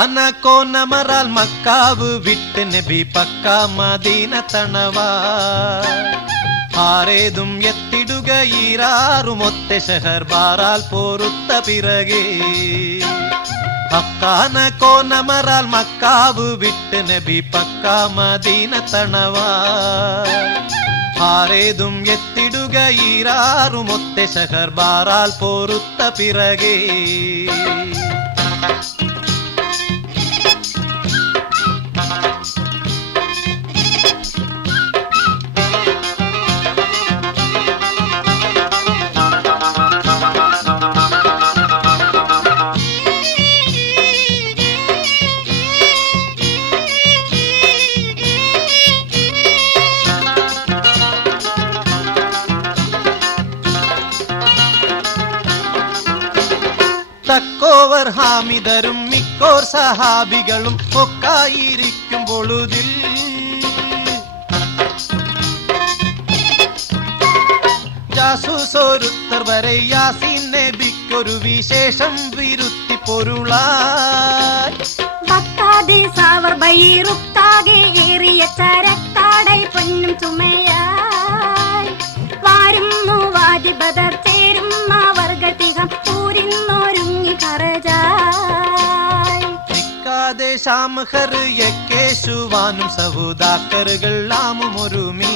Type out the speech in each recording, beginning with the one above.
Makhana കോനമറാൽ macaw വിട്ട് നബി പക്ക Medina തണവാ ആരേതും എത്തിടുക ഈരാറുമൊത്തെ ഷഹർ ബാറാൽ പോരുത്ത പിറകെ മക്കാന കോനമറാൽ മക്കാവ് വിട്ട് നബി പക്ക മദീന തണവാ ആരേതും എത്തിടുക ഈരാറുമൊത്തെ ഷഹർ ബാറാൽ പോരുത്ത പിറകെ തക്കോവർ ഹാമിദരും മിക്കോർ സഹാബികളും ഒക്കായിരിക്കും പൊഴുതിൽ ജാസൂസോരുത്തർ വരെ യാസീൻ നബിക്കൊരു വിശേഷം വിരുത്തി പൊരുളായി ബക്കാദേശാവർ ബൈറുത്താകെ ഏറിയ ചരത്താടൈ പൊന്നും ചുമയായി വാരും മൂവാതി ബദർ ചേരും മാവർഗതികം പൂരിന്നൊരുങ്ങി കറജായി നിക്കാദേശാമഹർ യക്കേശുവാനും സഹോദാക്കറുകൾ ആമുമൊരുമീ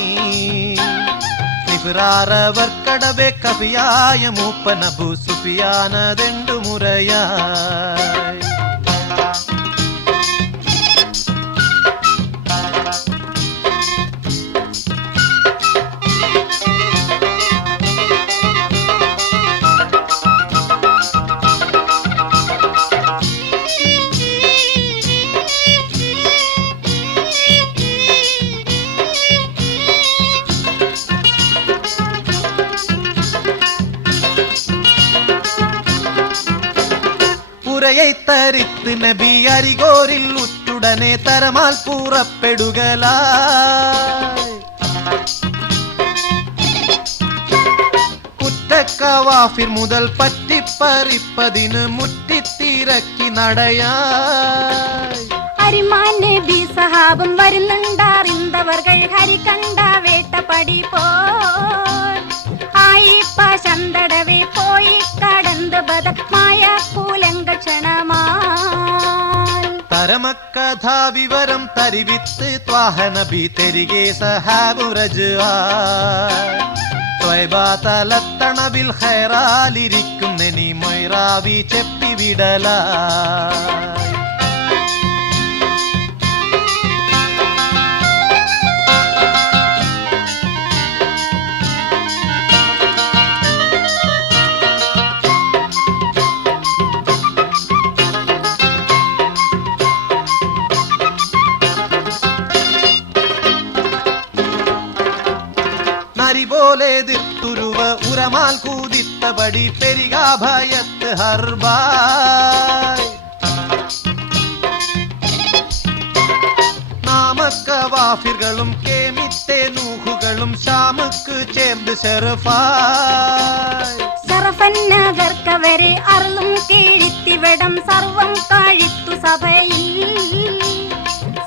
നിഫ്റാറവർ കടവെ കവിയായ മൂപ്പൻ അബൂ സുഫിയാനതെണ്ടു മുറയായി புரையை தரித்து நபி அரிகோரில் உற்றுடனே தரமால் கூறப்படுகலாய் കുറ്റക്കവാഫിർ മുതൽ പറ്റി പറിപ്പതിന് മുറ്റിത്തിരക്കി നടയായി അരിമാൻ നബി സഹാബം വരുന്നുണ്ടാറിന്തവർകൾ ഹരി കണ്ട വേട്ടപ്പടി പോൽ ആയി പാശന്തടവേ പോയി കടന്ന് ബദമായ കൂലങ്ക ക്ഷണമാൽ തരമക്കഥാ വിവരം തരിവിത്ത് ത്വാഹ നബി തെരികെ സഹാബു റജ്ആ തലത്തണവിൽ ഖൈറാലിരിക്കും നെനി മൊയ്റാവി ചെപ്പി വിടലായി പോലെ എതിർത്തുരുവ ഉരമാൽ കൂതിത്തപടി പെരികാ ഭയത്ത് ഹർബായ് നാമക്കവാഫിറുകളും കേമിത്തെ നൂഹുകളും ഷാമുക്ക് ചേർന്ന് ഷെറഫായ് സറഫന്നകർക്കവരെ അറുളും കീഴിത്തിവിടം സർവം കാഴിത്തു സഭയിൽ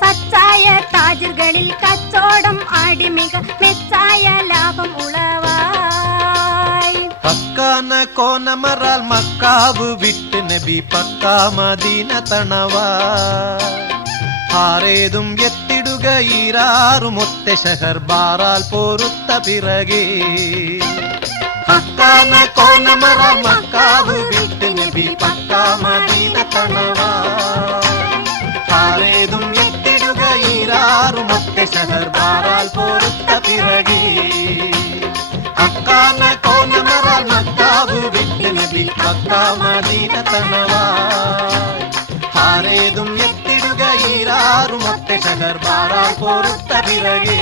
സച്ചായ താജുകളിൽ കച്ചോടം ആടിമിക മെച്ചായ ലാഭം ഉളവായി പക്കാന കോനമറാൽ മക്കാവ് വിട്ട് നബി പക്കാ മദീന തണവാ ആരേതും എത്തിടുക ഈരാറുമൊത്തെ ഷഹർ ബാറാൽ പോരുത്ത പിറകെ പക്കാന കോനമറാൽ മക്കാവ് വിട്ട് നബി പക്കാ മദീന തണവാ ആരേതും എത്തിടുക ഈരാറുമൊത്തെ ഷഹർ ബാറാൽ പോരുത്ത പിറകെ അക്കാന കോനമറാൽ മക്കാവ് വിട്ട് നബി പക്കാ മദീന തണവാ ആരേതും എത്തിടുക ഈരാറുമൊത്തെ ഷഹർ ബാറാൽ പോരുത്ത പിറകെ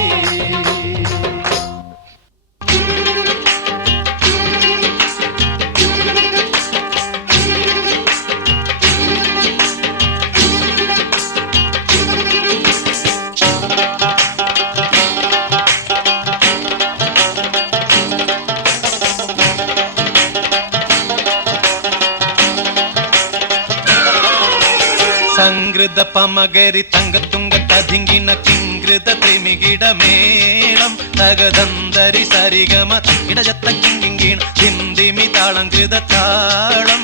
സംഘ സംകൃത പമകരി തങ്കത്തുങ്ക തതിങ്കിണ കിങ്കൃത ത്രിമികിട മേളം തകദന്തരി സരിഗമ ഇടജത്ത കിങ്കിണ ഹിന്ദിമി താളം കൃത താളം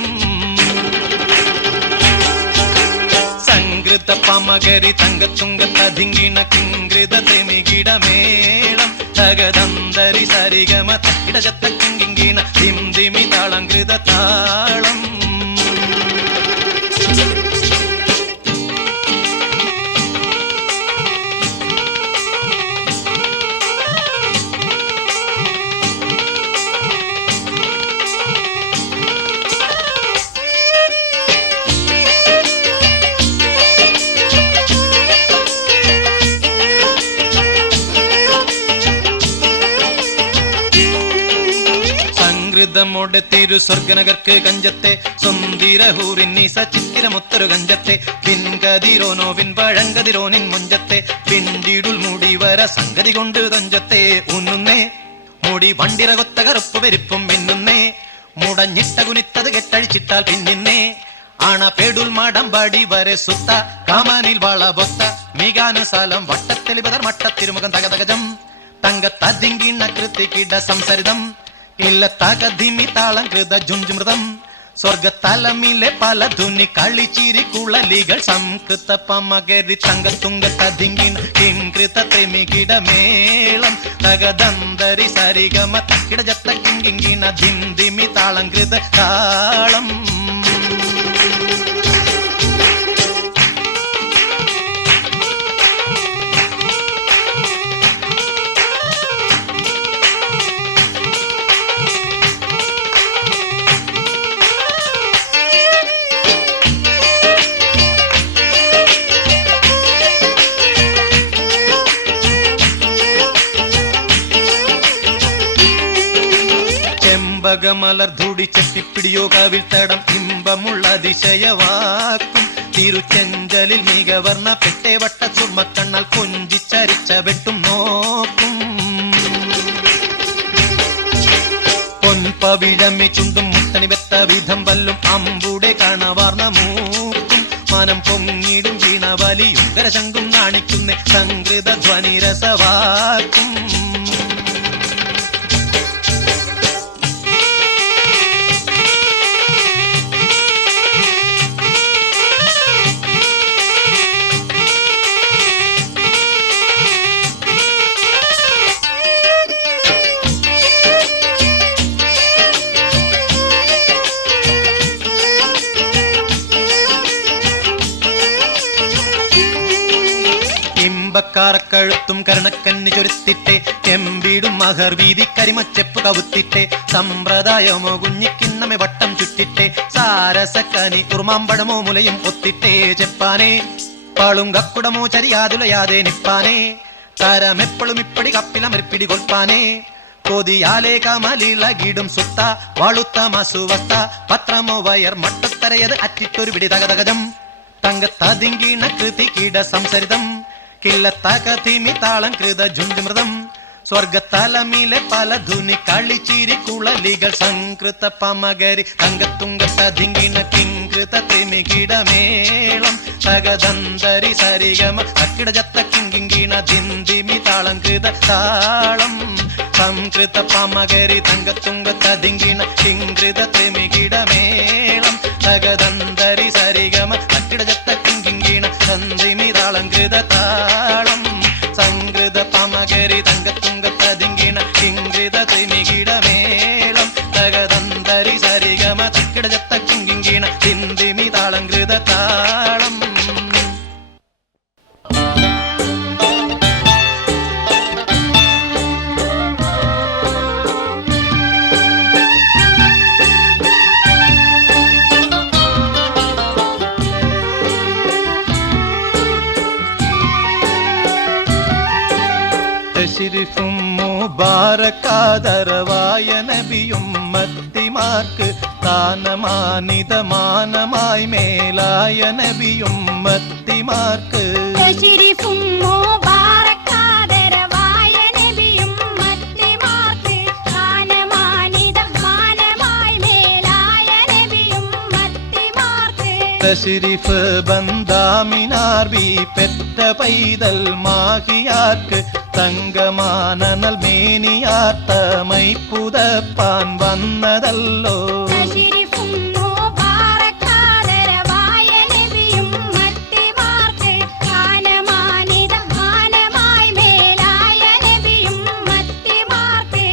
സംകൃത പമകരി തങ്കത്തുങ്ക തതിങ്കിണ കിങ്കൃത ത്രിമികിട മേളം തകദന്തരി സരിഗമ ഇടജത്ത കിങ്കിണ ഹിന്ദിമി താളം കൃത താളം ോടെ തിരു സ്വർഗനഗർക്ക് കഞ്ചത്തെ സ്വന്തിരഹൂറിന്നീസ ചിത്തിരമൊത്തൊരു കഞ്ചത്തെ പിൻകതിരോനോവിൻ പഴങ്കതിരോനിൻ മുഞ്ചത്തെ പിണ്ടിടുൽ മുടിവര സംഗതി കൊണ്ട് തഞ്ചത്തെ ഉന്നുന്നേ മുടി വണ്ടിറകൊത്ത കറുപ്പ് പെരുപ്പും മിന്നുന്നേ മുടഞ്ഞിട്ട കുനിത്തത് കെട്ടഴിച്ചിട്ടാൽ പിന്നിന്നേ ആണ പേടുൽ മടമ്പടി വരെ സുത്ത കാമാനിൽ വളബൊത്ത മികാനുസാലം വട്ടത്തെളിപതർ മട്ടത്തിരുമുഖം തകതകജം തങ്കത്തതിങ്കിണ കൃതികിട സംസരിതം ഇല്ല തകധിമി താളം കൃത ജുഞ്ചുമൃതം സ്വർഗത്തലമിലെ പല ധുനി കളിച്ചിരി കുളലികൾ സംകൃത പമകരി തങ്കത്തുങ്ക തതിങ്കിണ കിങ്കൃത തെമികിട മേളം തകദന്തരി സരിഗമ ഇടജത്ത കിങ്കിണ ധിന്ദിമി താളം കൃത താളം മലർധൂടി ചെട്ടിപ്പിടിയോ കാവിൽത്തടം ഇമ്പമുള്ള അതിശയവാക്കും തിരുച്ചെഞ്ചലിൽ മികവർണ്ണ പെട്ടേ വട്ട ചുമക്കണ്ണാൽ കൊഞ്ചിച്ചരിച്ച വെട്ടും നോക്കും പൊൻപവിഴമി ചുണ്ടും മുട്ടണി വെത്ത വിധം വല്ലും അമ്പൂടെ കാണവാർന്ന മൂക്കും മനം പൊങ്ങിടും വീണവലിയും കരശങ്കും കാണിക്കുന്ന സംകൃത ധ്വനിരസവാക്കും ും കരണക്കന്നി ചൊരുത്തിട്ടെ എമ്പീടും മഹർ വീതി കരിമച്ചെപ്പ് കവുത്തിട്ടെ സമ്പ്രദായമോ കുഞ്ഞിക്കിണ്ണമെ വട്ടം ചുറ്റിട്ടെ സാരസക്കനി ഉറുമാമ്പഴമോ മുലയും ഒത്തിട്ടേ ചെപ്പാനേ പാളും കക്കുടമോ ചരിയാതുലയാതെ നിപ്പാനേ കരമെപ്പോഴും ഇപ്പടി കപ്പിലമരിപ്പിടി കൊൽപ്പാനേ കൊതിയാലേ കമലിളകിടും സുത്ത വാളുത്ത മസുവസ്ത പത്രമോ വയർ മട്ടത്തരയത് അറ്റിട്ടൊരു പിടി തകതകജം തങ്കത്തതിങ്കിണ കൃതികിട സംസരിതം കില്ലത്തകതിമി താളം കൃത ജുഞ്ചുമൃതം സ്വർഗത്തലമിലെ പല ധുനി കളിച്ചിരി കുളലികൾ സംകൃത പമകരി തങ്കത്തുങ്ക തതിങ്കിണ കിങ്കൃത ത്രിമികിട മേളം തകദന്തരി സരിഗമ അക്കിടജത്ത കിങ്കിണ ധിന്ദിമി താളം കൃത താളം സംകൃത പമകരി തങ്കത്തുങ്ക തതിങ്കിണ കിങ്കൃത ത്രിമികിട മേളം തകദന്തരി സരിഗമ അക്കിടജത്ത കിങ്കിണ ധിന്ദിമി താളം കൃത താളം സംകൃത പമകരി തങ്കത്തുങ്ക തതിങ്കിണ കിങ്കൃത ത്രിമികിട മേളം തകദന്തരി സരിഗമ തക്കിടജത്ത കിങ്കിണ ഹിന്ദിമി താളം കൃത താളം ഷരീഫും മുബാരക്കാദരവായ നബിയും മത്തിമാർക്ക് താനമാനിതമാനമായി മേലായ നബിയും മത്തിമാർക്ക് ഷരീഫും മുബാരക്കാദരവായ നബിയും മത്തിമാർക്ക് താനമാനിതമാനമായി മേലായ നബിയും മത്തിമാർക്ക് തശ്രീഫ് ബന്ദാമിനാർബി പെറ്റ പൈതൽ മാഹിയാർക്ക് തങ്കമാന നൽമേനിയാത്ത മൈപ്പുതപ്പാൻ വന്നതല്ലോ. തശ്രീഫും മുബാറക്കാദരവായ നബിയും മത്തിമാർക്ക് ഗാനമാനിത ഗാനമായി മേലായ നബിയും മത്തിമാർക്ക്.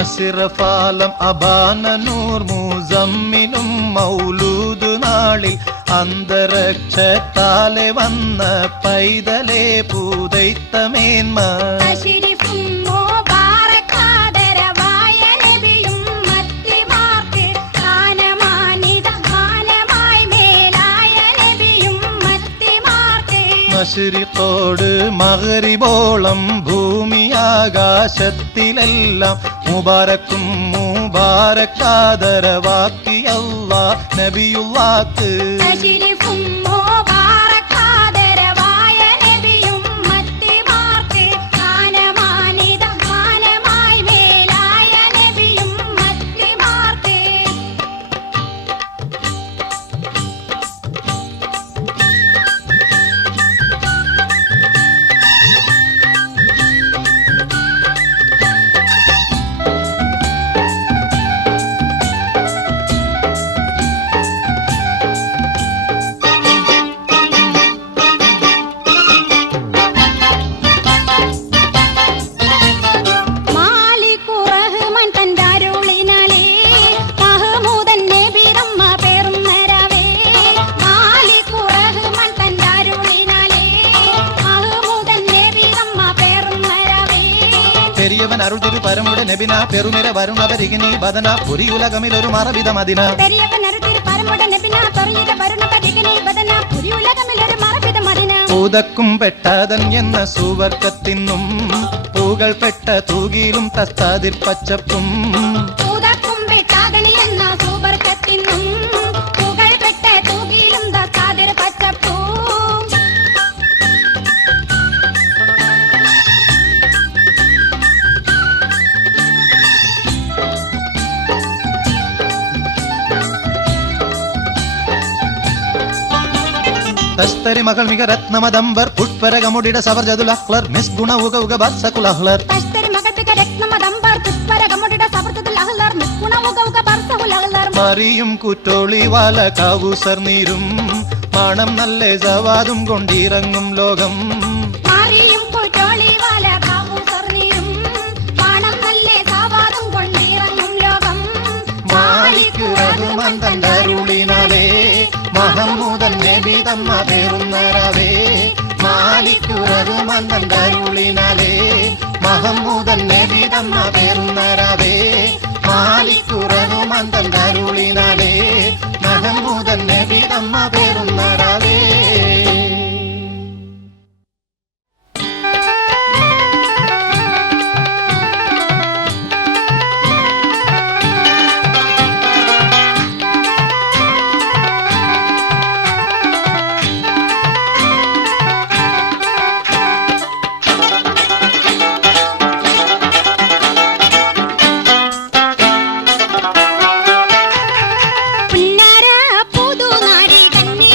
അസിറഫാലം അബാന നൂർ മുസമ്മിനും മൗലൂദ് നാളിൽ അന്തരക്ഷത്താലെ വന്ന പൈതലേ പൂതൈത്തമേന്മ. തശ്രീഫും മുബാറക്കാദരവായ നബിയും മത്തിമാർക്ക് ഗാനമാനിത ഗാനമായി മേലായ നബിയും മത്തിമാർക്ക്. മശ്രിഖോട് മഗ്രിബോളം ഭൂമിയാകാശത്തിലെല്ലാം മുബാരക്കും മുബാരക്കാദരവാക്കിയല്ലാ നബിയുള്ളാക്ക്. തശ്രീഫും മുബാറക്കാദരവായ നബിയും മത്തിമാർക്ക് ഗാനമാനിത ഗാനമായി മേലായ നബിയും മത്തിമാർക്ക്. മാലിക്കുറഹ്മാൻ തന്റെ അരുളിനാലേ മഹ്മൂദൻ നബി നമ്മ പേറും നരവേ. മാലിക്കുറഹ്മാൻ തന്റെ അരുളിനാലേ മഹ്മൂദൻ നബി നമ്മ പേറും നരവേ. പെരിയവൻ അരുൾ തിരു പരമുട നബിന പെരുനിര വരുണവരികിനി ബദന പുരിയുലകമിലൊരു മറവിത മദിന. പെരിയവൻ അരുൾ പരമുട നബിന പെരുനിര വരുണവരികിനി ബദന പുരിയുലകമിലൊരു മറവിത മദിന. പൂതക്കും പെട്ടതൻ എന്ന സുവർക്കത്തിനും പൂകൾപ്പെട്ട തൂകിലും തസ്താതിർ പച്ചപ്പും. പൂതക്കും പെട്ടാതണി എന്ന സൂബർക്കത്തിനും പുകഴ്പെട്ട തൂകിലും ദത്താതിർ പച്ചപ്പൂ. തസ്തരി മകൾ മിക രത്നമദംബർ പുഷ്പരകമുടിട സവർജതുൽ അഹ്ലർ നിസ്ഗുണ ഉക ഉക ബർസകുൽ അഹ്ലർ. തശ്തരി മകൾപ്പിക രത്നമദംബർ പുഷ്പരകമുടിട സവർത്തുൽ അഹ്ലർ നിസ്ഗുണ ഉക ഉക ബർസഹുൽ അഹ്ലർ. മറിയും കുറ്റോളി വാല കാവൂസർ നീരും മണം നല്ല സവാദും കൊണ്ടിറങ്ങും ലോകം. മാറിയും കുറ്റോളി വാല കാവൂസർ നീരും മണം നല്ല സവാദും കൊണ്ടിറങ്ങും ലോകം. മാലിക് റഹ്മാൻ തന്റെ അരുളിനാലേ മഹമൂദൻ നബി തമ്മ പേറുന്നരവേ. മാലിക് റഹ്മാൻ തന്റെ അരുളിനാലേ മഹമൂദൻ നബി തമ്മ പേറുന്നരവേ. മാലിക് റഹ്മാൻ തന്റെ അരുളിനാലേ മഹമൂദൻ നബി തമ്മ പേറുന്നരവേ. പുന്നര പുതുനാരി കന്നി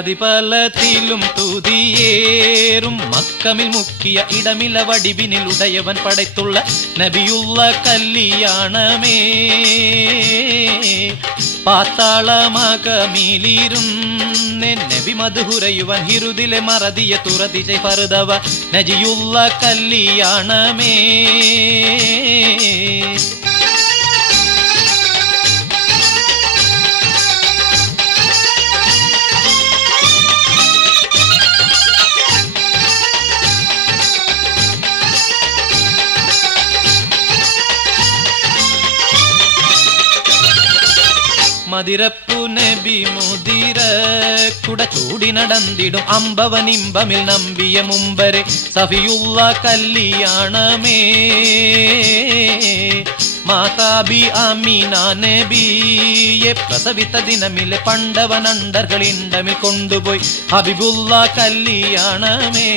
പതിപലത്തിലും തുതിയേറും മക്കമിൽ മുക്കിയ ഇടമില വടിവിനിൽ ഉടയവൻ പടയ്ത്തുള്ള നബിയുള്ള കല്യാണമേ പാത്താളമകമിലിരുന്നെ നബി മധുഹുരയുവൻ ഹിരുദിലെ മറതിയ തുറതിജை പറുതവ നജിയുള്ള കല്യാണമേ മതിരപ്പു നബി മുതിര കുട ചൂടി നടന്നിടും അമ്പവനിമ്പമിൽ നമ്പിയ മുമ്പരെ സഫിയുള്ള കല്യാണമേ മാതാബി അമീന നബിയെ പ്രസവിത്ത ദിനമിലെ പണ്ടവനണ്ടർകളിണ്ടമിൽ കൊണ്ടുപോയി ഹബീബുള്ള കല്യാണമേ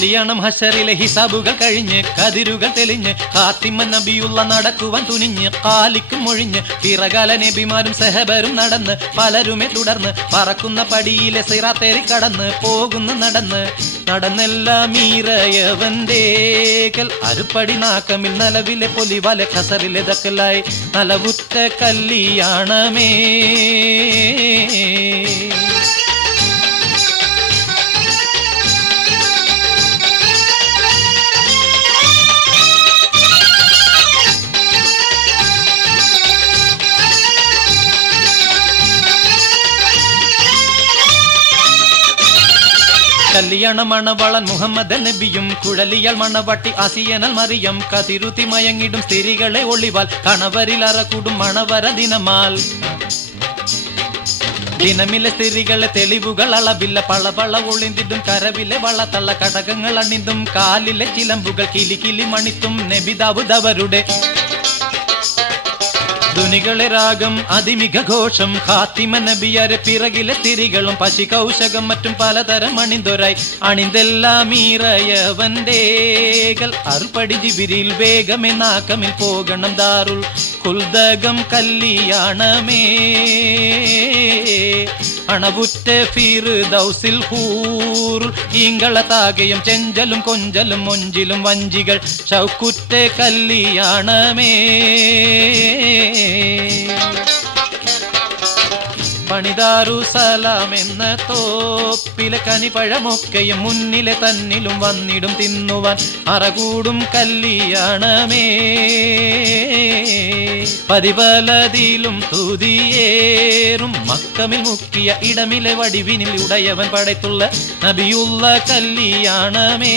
കല്യാണം ഹശറിലെ ഹിസാബുകൾ കഴിഞ്ഞ് കതിരുകൾ തെളിഞ്ഞ് ഫാത്തിമ നബിയുള്ള നടക്കുവാൻ തുനിഞ്ഞ് കാലിക്കും ഒഴിഞ്ഞ് പിറകാല നബിമാരും സഹബരും നടന്ന് പലരുമേ തുടർന്ന് പറക്കുന്ന പടിയിലെ സിറാത്തേറി കടന്ന് പോകുന്നു നടന്നെല്ലാം മീറയവന്റേകൽ അരുപ്പടി നാക്കമിൽ നലവിലെ പൊലിവല കസറിലെ ദക്കലായി നലവുറ്റ കല്യാണമേ കല്യാണ മണവളൻ മുഹമ്മദ് നബിയും കുഴലിയാൽ മണവട്ടി ആസിയനൽ മറിയം കതിരുത്തി മയങ്ങിടും സ്ത്രീകളെ ഒളിവാൽ കണവരിൽ അറക്കൂടും മണവര ദിനമാൽ ദിനമിലെ സ്ത്രീകളെ തെളിവുകൾ അളവില്ല പളപള ഒളിന്തിടും കരവിലെ വളത്തള്ള കടകങ്ങൾ അണിന്തും കാലിലെ ചിലമ്പുകൾ കിലി മണിത്തും നബിദാവുദവരുടെ ധുനികളെ രാഗം അതിമിക ഘോഷം ഖാത്തിമ നബിയാരെ പിറകിലെ തിരികളും പശി കൗശകം മറ്റും പലതരം അണിന്തൊരായി അണിന്തെല്ലാം ഈറയവന്റേകൽ അറുപടി ജിബിരിൽ വേഗമേ നാക്കമിൽ പോകണം ദാറുൽ കുൽദകം കല്യാണമേ അണവുറ്റ ഫിർദൗസിൽ ഹൂറുൽ ഈങ്കള താകയും ചെഞ്ചലും കൊഞ്ചലും മൊഞ്ചിലും വഞ്ചികൾ ഷൗക്കുറ്റ കല്യാണമേ പണിതാറു സലാം എന്ന തോപ്പിലെ കനിപഴമൊക്കെയും മുന്നിലെ തന്നിലും വന്നിടും തിന്നുവാൻ അറകൂടും കല്യാണമേ പതിപലതിലും തുതിയേറും മക്കമിൽ മുക്കിയ ഇടമിലെ വടിവിനിൽ ഉടയവൻ പടയ്ത്തുള്ള നബിയുള്ള കല്യാണമേ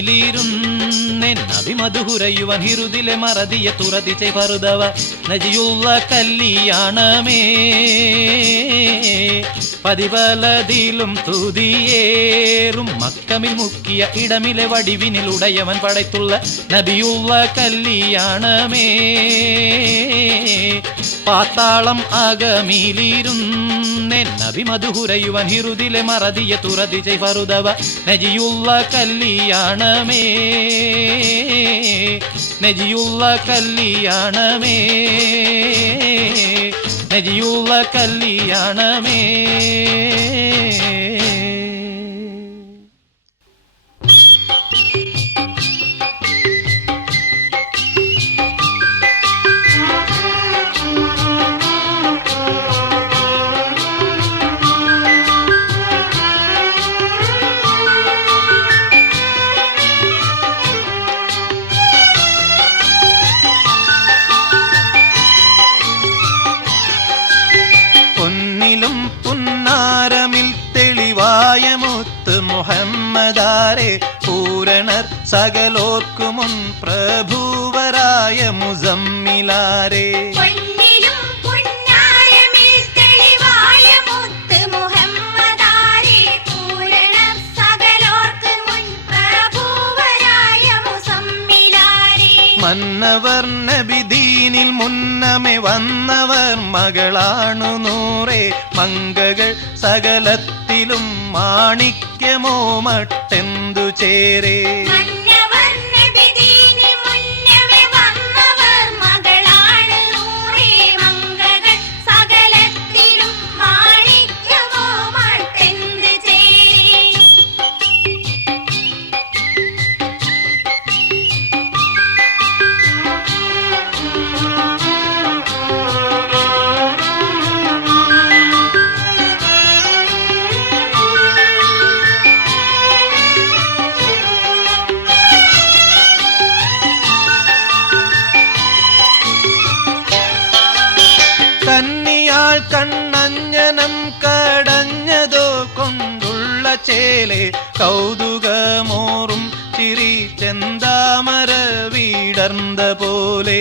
പാത്താളമകമിലിരുന്നെ നബി മധുഹുരയുവൻ ഹിരുദിലെ മറതിയ തുറതിച്ചെ പറുതവ നജിയുള്ള കല്യാണമേ പതിപലതിലും തുതിയേറും മക്കമിൽ മുക്കിയ ഇടമിലെ വടിവിനിൽ ഉടയവൻ പടയ്ത്തുള്ള നബിയുള്ള കല്യാണമേ പാത്താളം അകമിലിരുന്നെ നബി മധുഹുരയുവൻ ഹിരുദിലെ മറതിയ തുറതിച്ചെ പറുതവ നജിയുള്ള കല്യാണമേ നജിയുള്ള കല്യാണമേ നജിയുള്ള കല്യാണമേ മുഹമ്മദാരെ പൂരണർ സകലോർക്കുമുൻ പ്രഭുവരായ മുസമ്മിലാരെ മകളാണു നൂറേ മങ്കകൾ സകലത്തിലും മാണിക്യമോ മട്ടെന്തു ചേരേ കണ്ണഞ്ഞനം കടഞ്ഞതോ കൊണ്ടുള്ള ചേലെ കൗതുകമോറും ചിരി ചെന്താമര വീടർന്ന പോലെ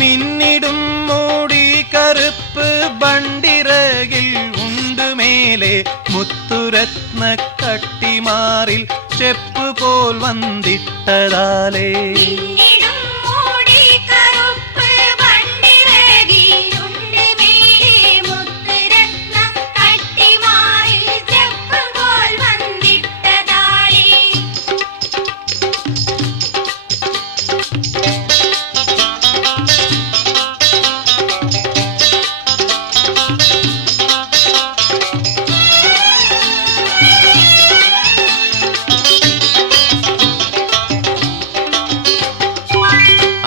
മിന്നിടും മൂടി കറുപ്പ് ബണ്ടിറകിൽ മേലെ മുത്തുരത്ന കട്ടിമാറിൽ ചെപ്പ് പോൽ വന്നിട്ടതാലേ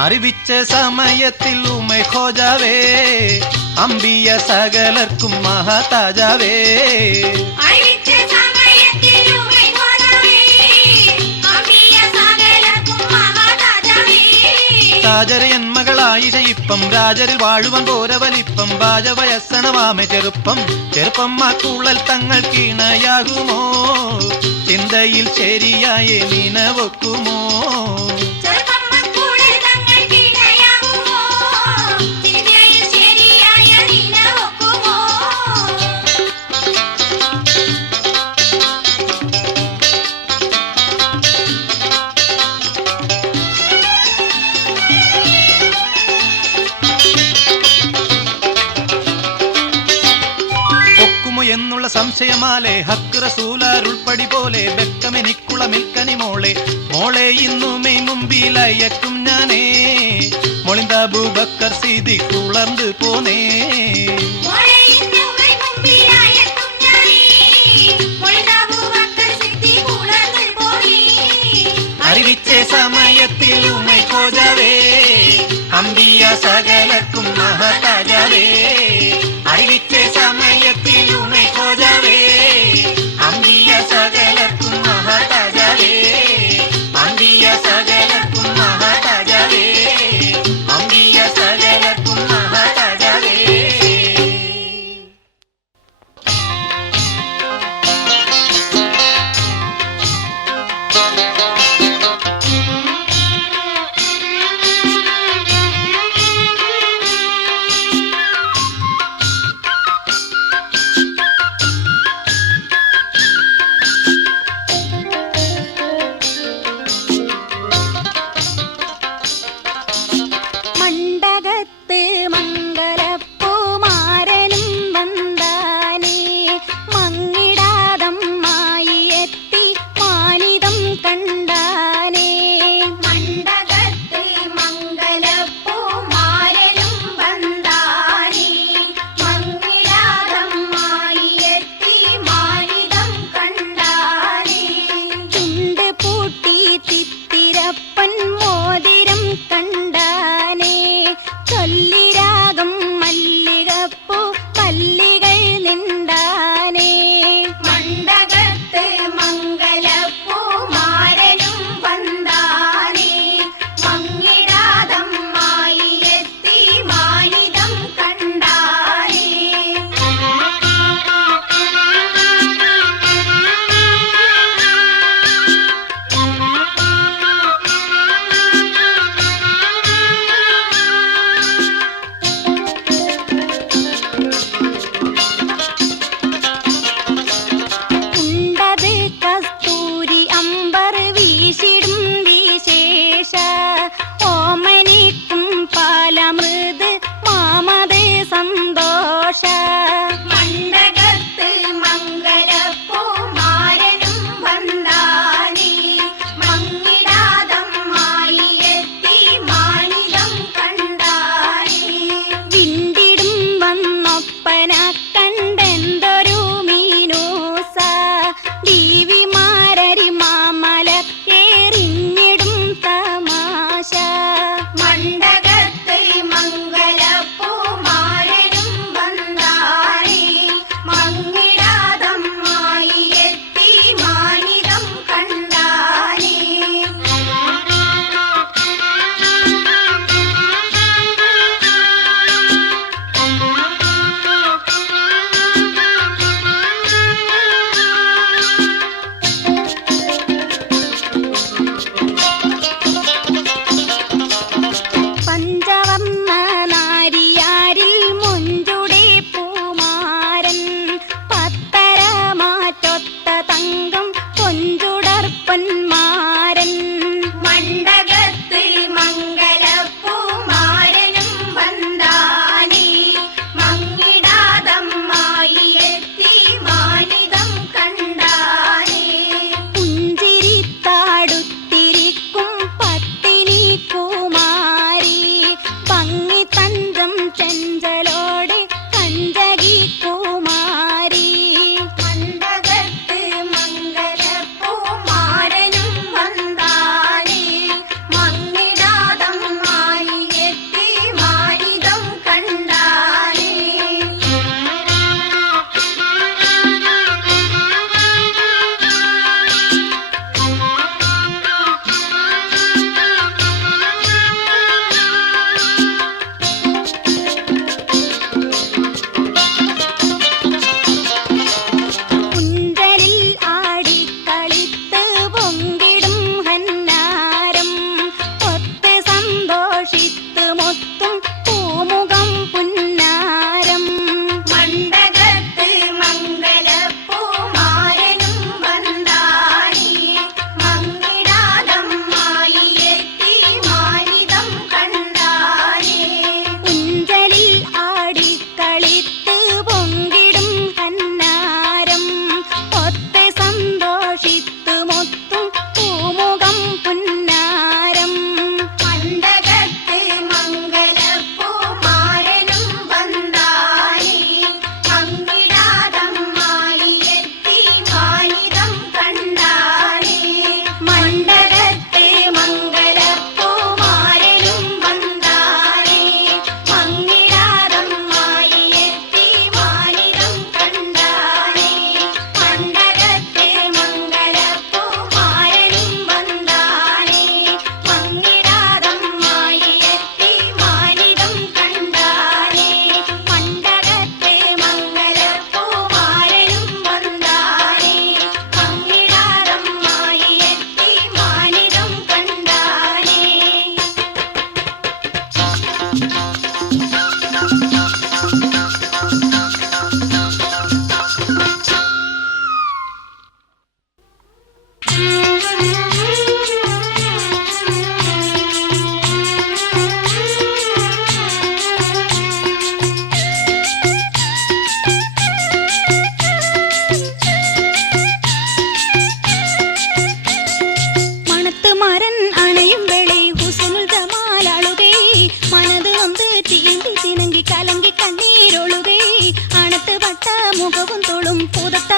അറിവിച്ച സമയത്തിൽ ഉമൈ ഖോജാവേ അമ്പിയ സകലർക്കും മഹാതാജാവേ രാജരയൻ മകളായിഷ ഇപ്പം രാജരിൽ വാഴുവൻ പോരവലിപ്പം ഭാജവയസ്സണവാമെ ചെറുപ്പം ചെറുപ്പം മാക്കുള്ളൽ തങ്ങൾ കീണയാകുമോ ചിന്തയിൽ ശരിയായ നിനവൊക്കുമോ എന്നുള്ള സംശയമാലെ ഹക്ക് റസൂലാരുൾപ്പടി പോലെ ബെക്കമെനിക്കുള മിൽക്കനി മോളെ മോളെ ഇന്നുമേ മുമ്പിലയക്കും ഞാനേ മൊളിന്താബൂബക്കർ സിദ്ദീഖ് ഉളർന്നു പോനേ അറിവിച്ച സമയത്തിൽ ഉമൈ ഖോജാവേ അമ്പിയ സകലർക്കും മഹാതാജാവേ അറിവിച്ച സമയത്തിൽ ഉമൈ ഖോജാവേ അമ്പിയ സകലർക്കും മഹാതാജാവേ അമ്പിയ സകലർക്കും മഹാതാജാവേ അമ്പിയ സകലർക്കും മഹാതാജാവേ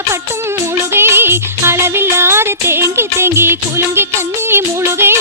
പട്ടും മുളുകേ അളവില്ലാതെ തേങ്കി തേങ്കി കുലുങ്കി കണ്ണി മുളുകേ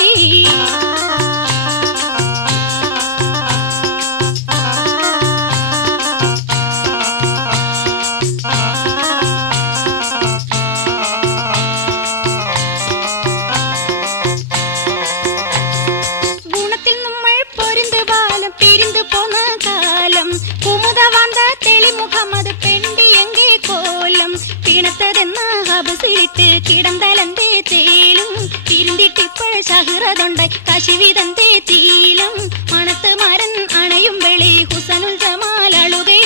ഗുണത്തിൽ നമ്മൾ പൊരിന്ത് ബാലം പിരിന്ത് പോന്ന കാലം കുമുദ വന്ന തെളിമുഖമത് പെണ്ടി എങ്കി കോലം പിണത്തതെന്ന ഹബസിലിട്ട് കിടന്തലന്തേ തേലും തിരുന്തിട്ടിപ്പഴ ശഹ്റതുണ്ടായി കശിവിതന്തേ തീലും മണത്ത് മരൻ അണയും വെളി ഹുസനുൽ ജമാൽ അളുകേ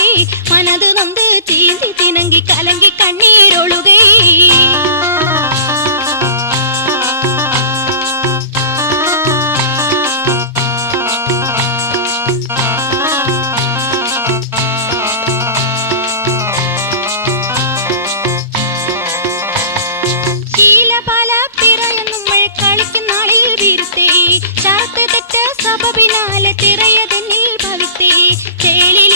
മനത് നൊന്ത് ചീന്തി തിണങ്ങി കലങ്കി കണ്ണീരൊളുകേ സബബിനാലെ തിറയതെന്നിൽ ഭവിത്തേ ചേലിൽ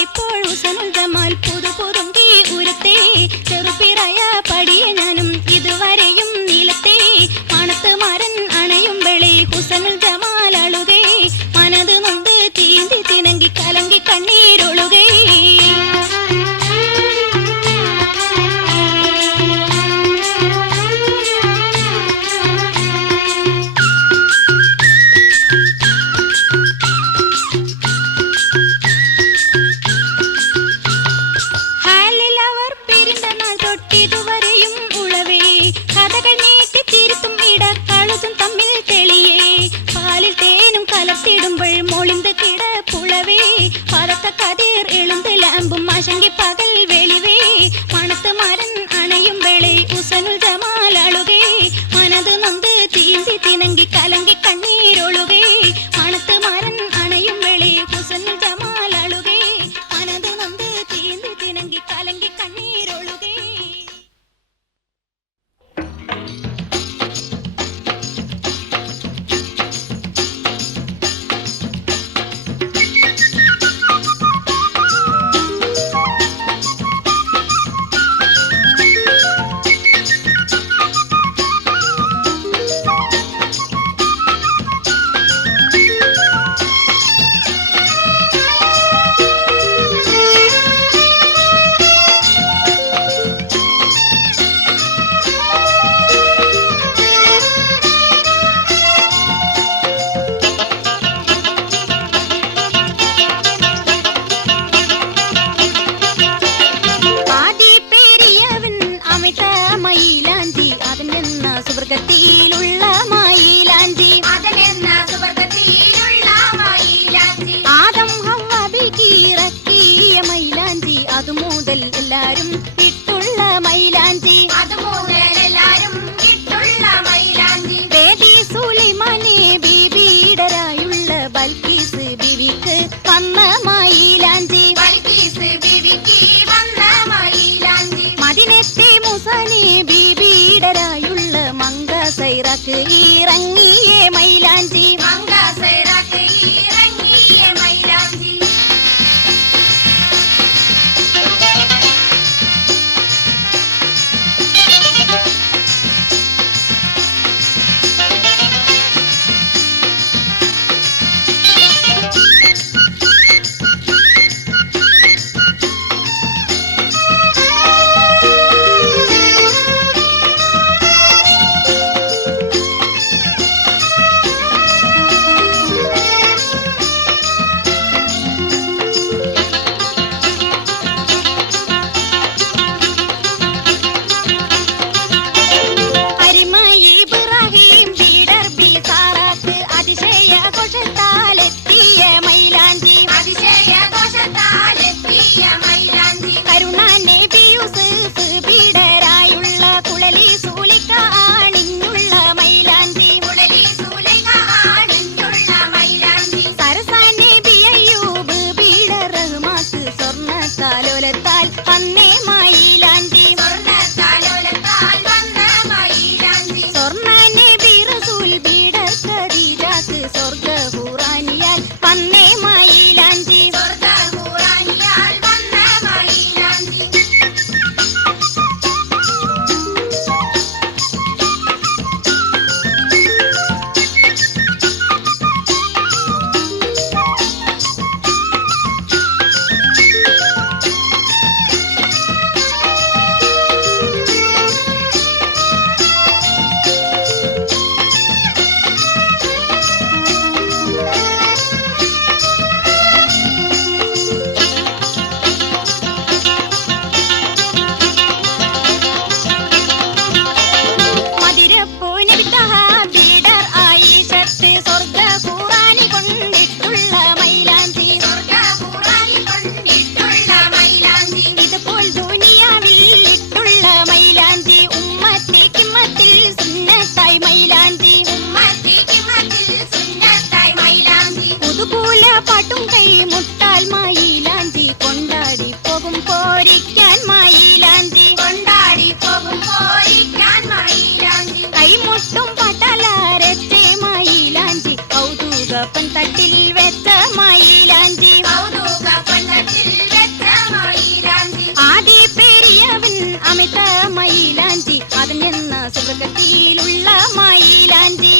സ്വർഗത്തിലുള്ള മൈലാഞ്ചി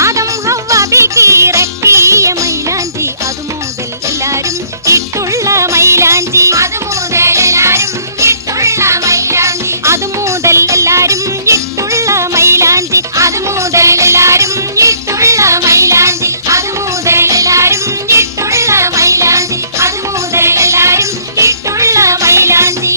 ആദം ഹവ്വ ബിക്കിറക്കിയ മൈലാഞ്ചി അതുമുതൽ എല്ലാരും ഇട്ടുള്ള മൈലാഞ്ചി അതുമുതൽ എല്ലാരും ഇട്ടുള്ള മൈലാഞ്ചി അതുമുതൽ എല്ലാരും ഇട്ടുള്ള മൈലാഞ്ചി അതുമുതൽ എല്ലാരും ഇട്ടുള്ള മൈലാഞ്ചി അതുമുതൽ എല്ലാരും ഇട്ടുള്ള മൈലാഞ്ചി അതുമുതൽ എല്ലാരും ഇട്ടുള്ള മൈലാഞ്ചി.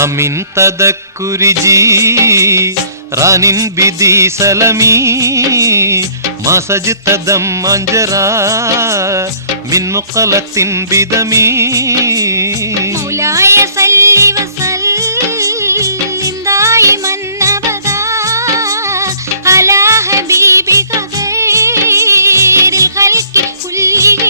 അമിൻ തദക്കുരിജി റാനിൻ ബിദി സലമി മസജ് തദം അഞ്ചറ മിൻ മുഖലത്തിൻ ബിദമി മൗലായ സല്ലി വസല്ലിം ദായിമൻ അബദാ അലാ ഹബീബിക ഖൈറിൽ ഖൽഖി കുല്ലിഹിം.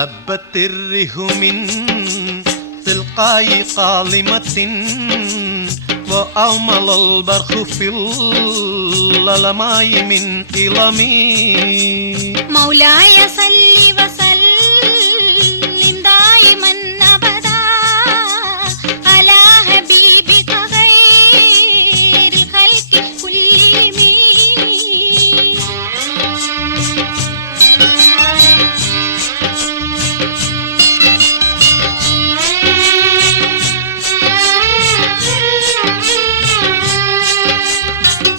هبت الريح من تلقاء قالمة وأومل البرق في الظلماء من إلمي مولاي صل وسلم دائما أبدا على حبيبك خير الخلق كلهم.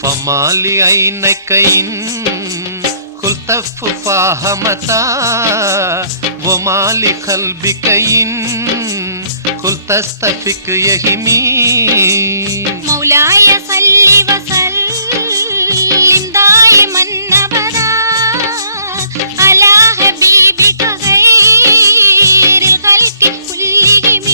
فما لعينك إن قلت ففاهمتا وما لقلبك إن قلت استفك يهمي. مولاي صل وسلم دائما أبدا على حبيبك خير الخلق كلهم.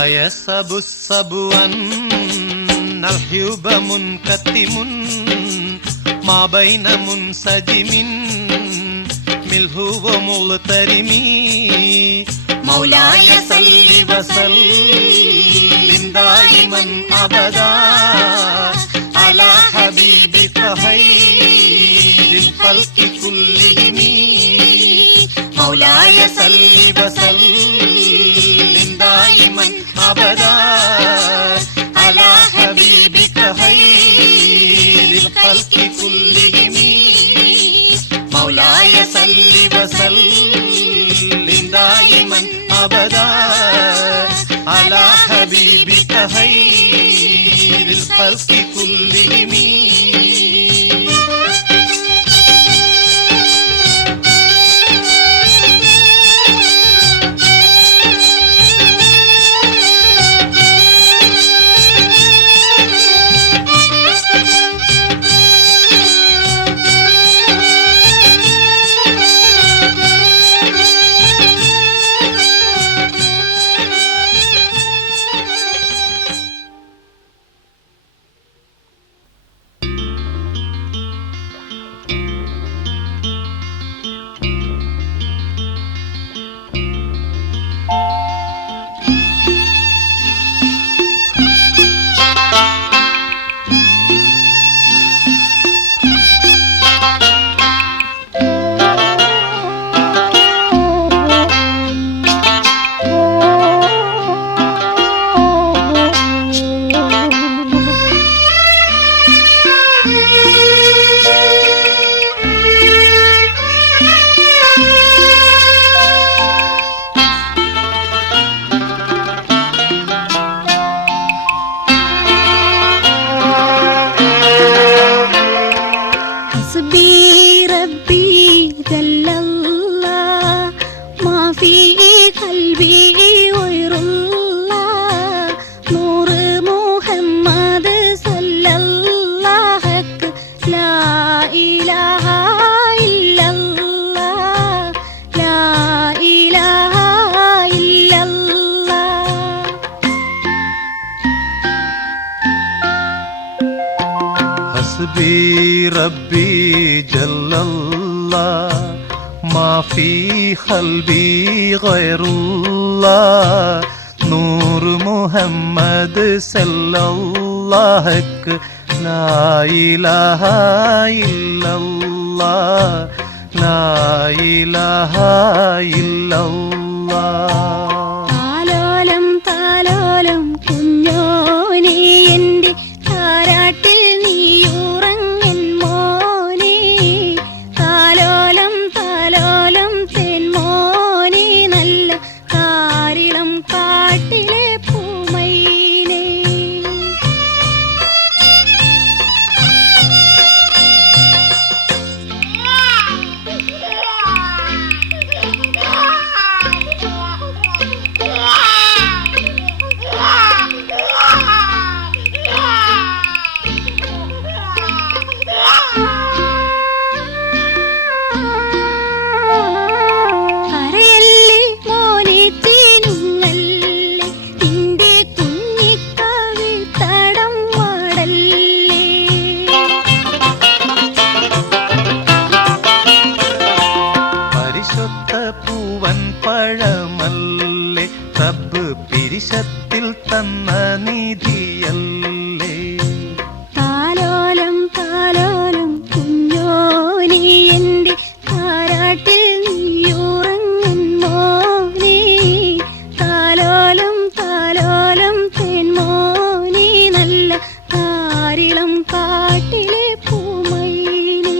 أيسب السبو أن الحب منكتم ما بين منسجم ملح ومغترم. مولاي صل وسلم دائما أبدا على حبيبك خير الخلق كلهم. مولاي صل وسلم دائما أبدا على حبيبك خير الخلق كلهم. مولاي صل وسلم دائما أبدا على حبيبك خير الخلق كلهم. في قلبي غير الله نور محمد صلى الله لا إله إلا الله لا إله إلا الله حسبي ربي جل الله ما في قلبي غير الله نور محمد صلى الله لا إله إلا الله لا إله إلا الله താലോലം താലോലം കുഞ്ഞോനെ എൻ്റെ താരാട്ടിൽ നീ ഉറങ്ങൻ മോനെ താലോലം താലോലം തേൻമോനെ നല്ല കാരിളം കാട്ടിലെ പൂമൈനെ കരയല്ലേ മോനെ തീനുങ്ങല്ലേ നിന്റെ കുഞ്ഞിക്കവി തടം മാടല്ലേ പരിശുദ്ധ പൂവൻ പഴമല്ലേ റബ്ബ് പിരിശത്തിൽ തന്ന നിധിയല്ലേ താലോലം താലോലം കുഞ്ഞോനെ എൻ്റെ താരാട്ടിൽ നീ ഉറങ്ങൻ മോനെ താലോലം താലോലം തേൻമോനെ നല്ല കാരിളം കാട്ടിലെ പൂമൈനെ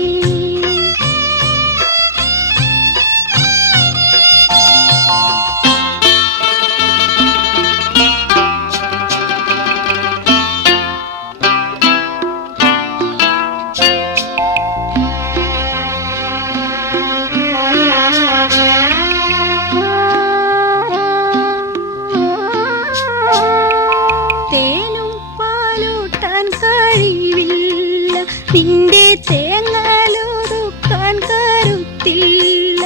തേനും പാലൂട്ടാൻ കഴിവില്ല നിന്റെ തേങ്ങാലൊതുക്കാൻ കരുത്തില്ല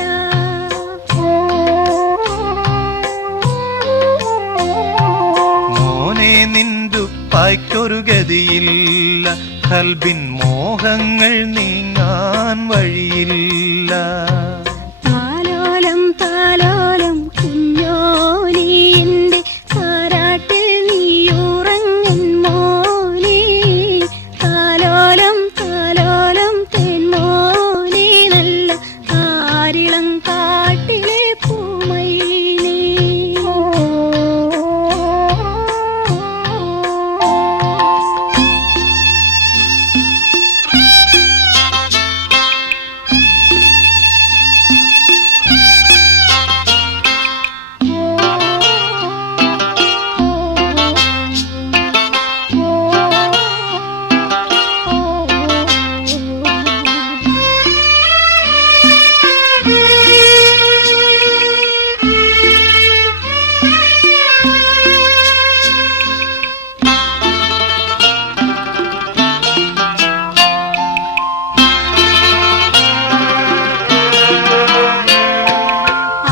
മോനെ നിന്റുപ്പായ്ക്കൊരു ഗതിയില്ല കൽബിൻ മോഹങ്ങൾ നീങ്ങാൻ വഴിയില്ല താലോലം താലോലം കുഞ്ഞോനെ എൻ്റെ താരാട്ടിൽ നീ ഉറങ്ങൻ മോനെ താലോലം താലോലം തേൻമോനെ നല്ല കാരിളം കാട്ടിലെ പൂമൈനെ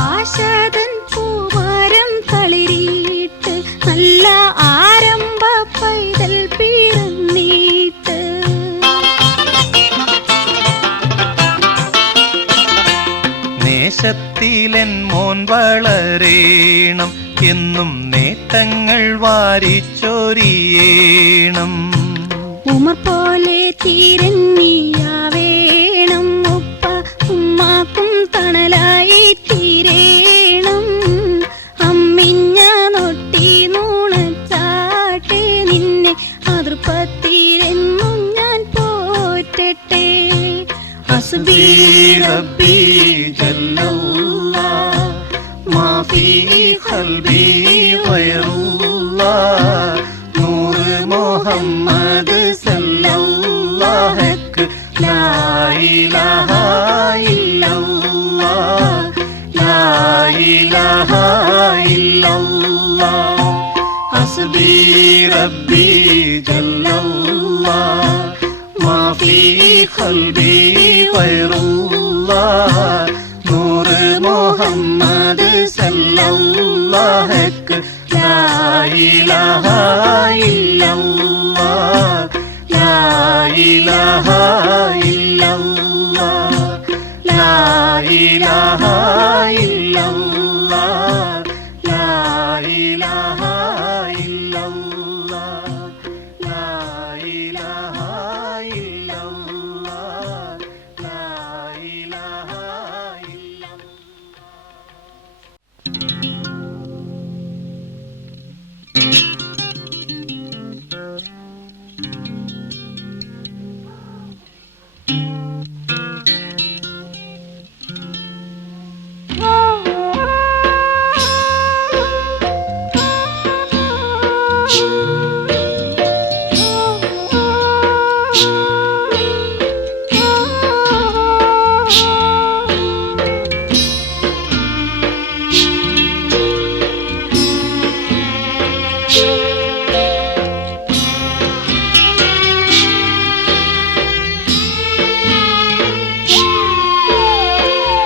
ആശാദൻ പൂവാരം തളിരിട്ട് നല്ല ആരംഭ പൈതൽ പിറന്നീട്ട് നേശത്തിലെൻ മോൻ വളരേണം എന്നും നേട്ടങ്ങൾ വാരിച്ചൊരിയേണം ഉമർ പോലെ തീരഞ്ഞിയാവേണം ഉപ്പ ഉമ്മാക്കും തണലായി തീരേണം അമ്മിഞ്ഞ നൊട്ടി നൂണച്ചാട്ടെ നിന്നെ അതൃപ്പത്തിരെന്നും ഞാൻ പോറ്റട്ടെ ഹസ്ബി റബ്ബി ജല്ലല്ലാഹ് മാ ഫീ ഖൽബി ഗൈറുല്ലാഹ് നൂർ മുഹമ്മദ് സല്ലല്ലാഹു ലാ ഇലാഹ ഇല്ലല്ലാഹ് ലാ ഇലാഹ ഇല്ലല്ലാഹ് ഹസ്ബി റബ്ബി ജല്ലല്ലാഹ് മാ ഫീ ഖൽബി ഖൈറുല്ലാഹ് നൂർ മുഹമ്മദ് സല്ലല്ലാഹു ലാ ഇലാഹ ഇല്ലല്ലാഹ് ലാ ഇലാഹ ഇല്ലല്ലാഹ് ലാ ഇലാഹ ഇല്ലല്ലാഹ് ലാ ഇലാഹ ഇല്ലല്ലാഹ് ലാ ഇലാഹ ഇല്ലല്ലാഹ് ലാ ഇലാഹ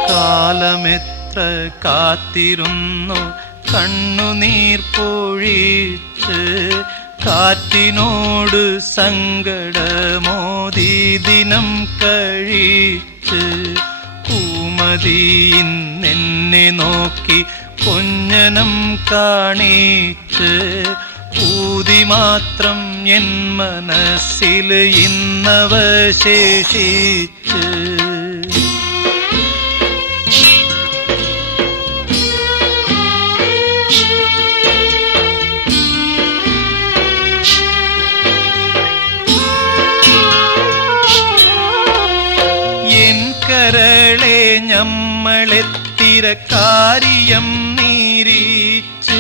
കാലമെത്ര കാത്തിരുന്നു കണ്ണുനീർ പൊഴിച്ച് കാറ്റിനോട് സങ്കടമോദി ദിനം കഴിച്ച് പൂമതിയിൻ എന്നെ നോക്കി കൊഞ്ഞനം കാണിച്ച് ഊതി മാത്രം എൻ മനസ്സിൽ ഇന്നവശേഷിച്ച് കരളെ ഞമ്മളെത്തിരക്കാരിയം നീരിച്ച്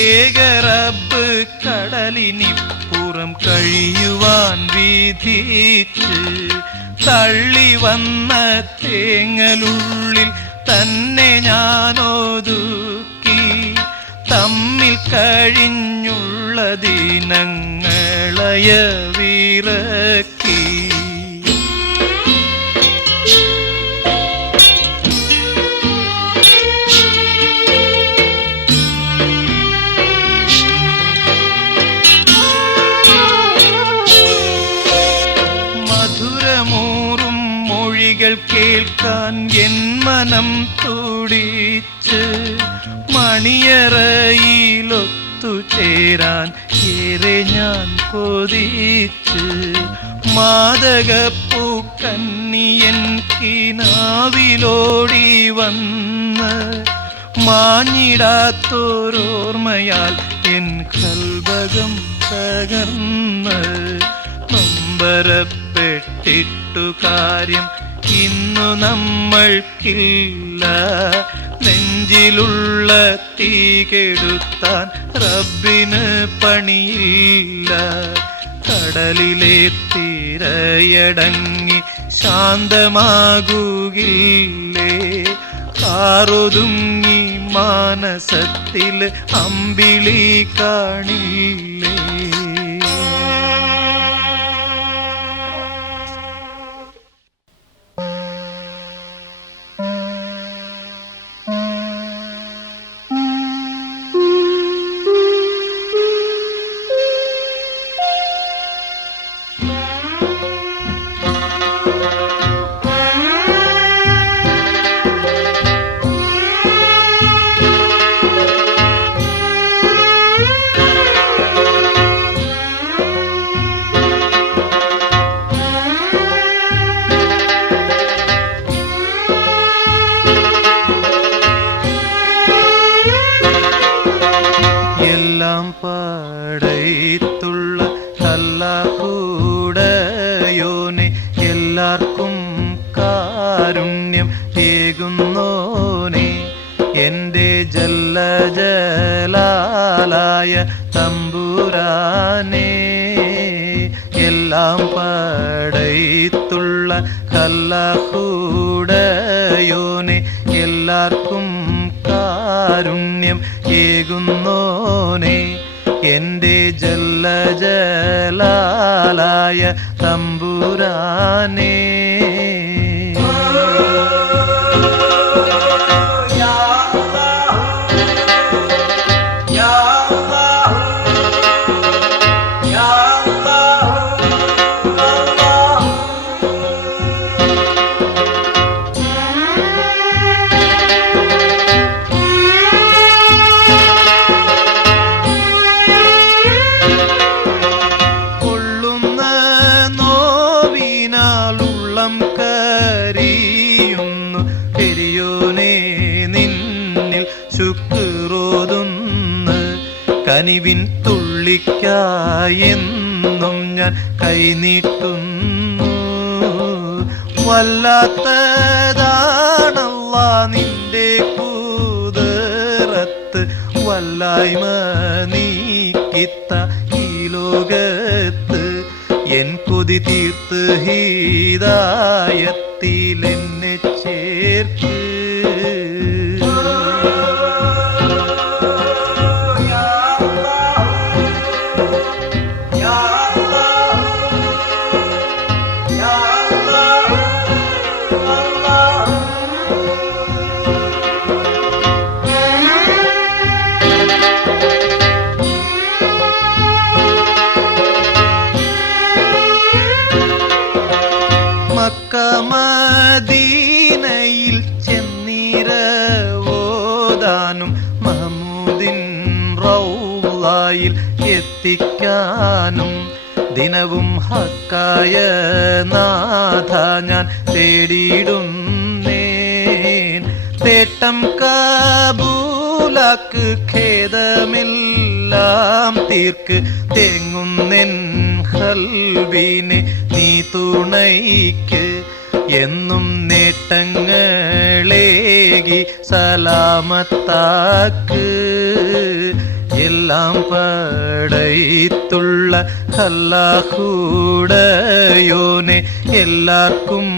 ഏകറബ്ബ് കടലിനിപ്പുറം കഴിയുവാൻ വിധിച്ച് തള്ളി വന്ന തേങ്ങലുള്ളിൽ തന്നെ ഞാനൊതുക്കി തമ്മിൽ കഴിഞ്ഞുള്ള ദിനങ്ങളയ വിറക്കി കേൾക്കാൻ എൻ മനം തുടിച്ച് മണിയറയിലൊത്തുചേരാൻ ഏറെ ഞാൻ കൊതിച്ച് മാദകപ്പൂക്കന്നിയൻ കിനാവിലോടി വന്ന് മാഞ്ഞിടാത്തോരോർമ്മയാൽ എൻ കൽബകം തകർന്ന് നൊമ്പരപ്പെട്ടിട്ടു കാര്യം ഇന്നു നമ്മൾക്കില്ല നെഞ്ചിലുള്ള തീ കെടുത്താൻ റബ്ബിന് പണിയില്ല കടലിലെ തിരയടങ്ങി ശാന്തമാകുകില്ലേ കാറൊതുങ്ങി മാനസത്തിൽ അമ്പിളി കാണില്ലേ പടയത്തുള്ള അല്ലാഹുടയോനെ എല്ലാവർക്കും കാരുണ്യം ഏകുന്നോനെ എൻ്റെ ജല്ലജലാലായ തമ്പുരാനെ എല്ലാം പടയത്തുള്ള അല്ലാഹുടയോനെ എല്ലാവർക്കും കാരുണ്യം ഏകുന്നോനെ എന്റെ ജല്ല ജലാലായ തമ്പുരാനേ. കരിയുന്നു പെരിയോനെ നിന്നിൽ ശുക്രോതുന്ന് കനിവിൻ തുള്ളിക്കായെന്നും ഞാൻ കൈനീട്ടുന്നു. വല്ലാത്തതാണല്ലാ നിന്റെ കുതിരത്ത് വല്ലായ്മ നീക്കിത്ത ഈ ലോകത്ത് എൻ കൊതി തീർത്ത് ഹിദായത്തിൽ എന്നെ ചേർക്ക്. മദീനയിൽ ചെന്നിരവോദാനും മഹമൂദിൻ റൗളയിൽ എത്തിക്കാനും ദിനവും ഹക്കായ നാഥ ഞാൻ തേടിയിടുന്നേൻ. തേട്ടം കബൂലാക്ക് ഖേദമെല്ലാം തീർക്ക് തേങ്ങുന്നെൻ ഖൽബിനെ നീ തുണയ്ക്ക്. എന്നും നേട്ടങ്ങളേകി സലാമത്താക്ക്. എല്ലാം പടയിട്ടുള്ള അല്ലാഹുടയോനെ എല്ലാവർക്കും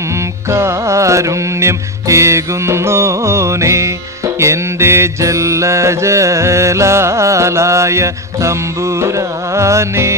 കാരുണ്യം ഏകുന്നോനെ എന്റെ ജല്ല ജലാലായ തമ്പുരാനേ.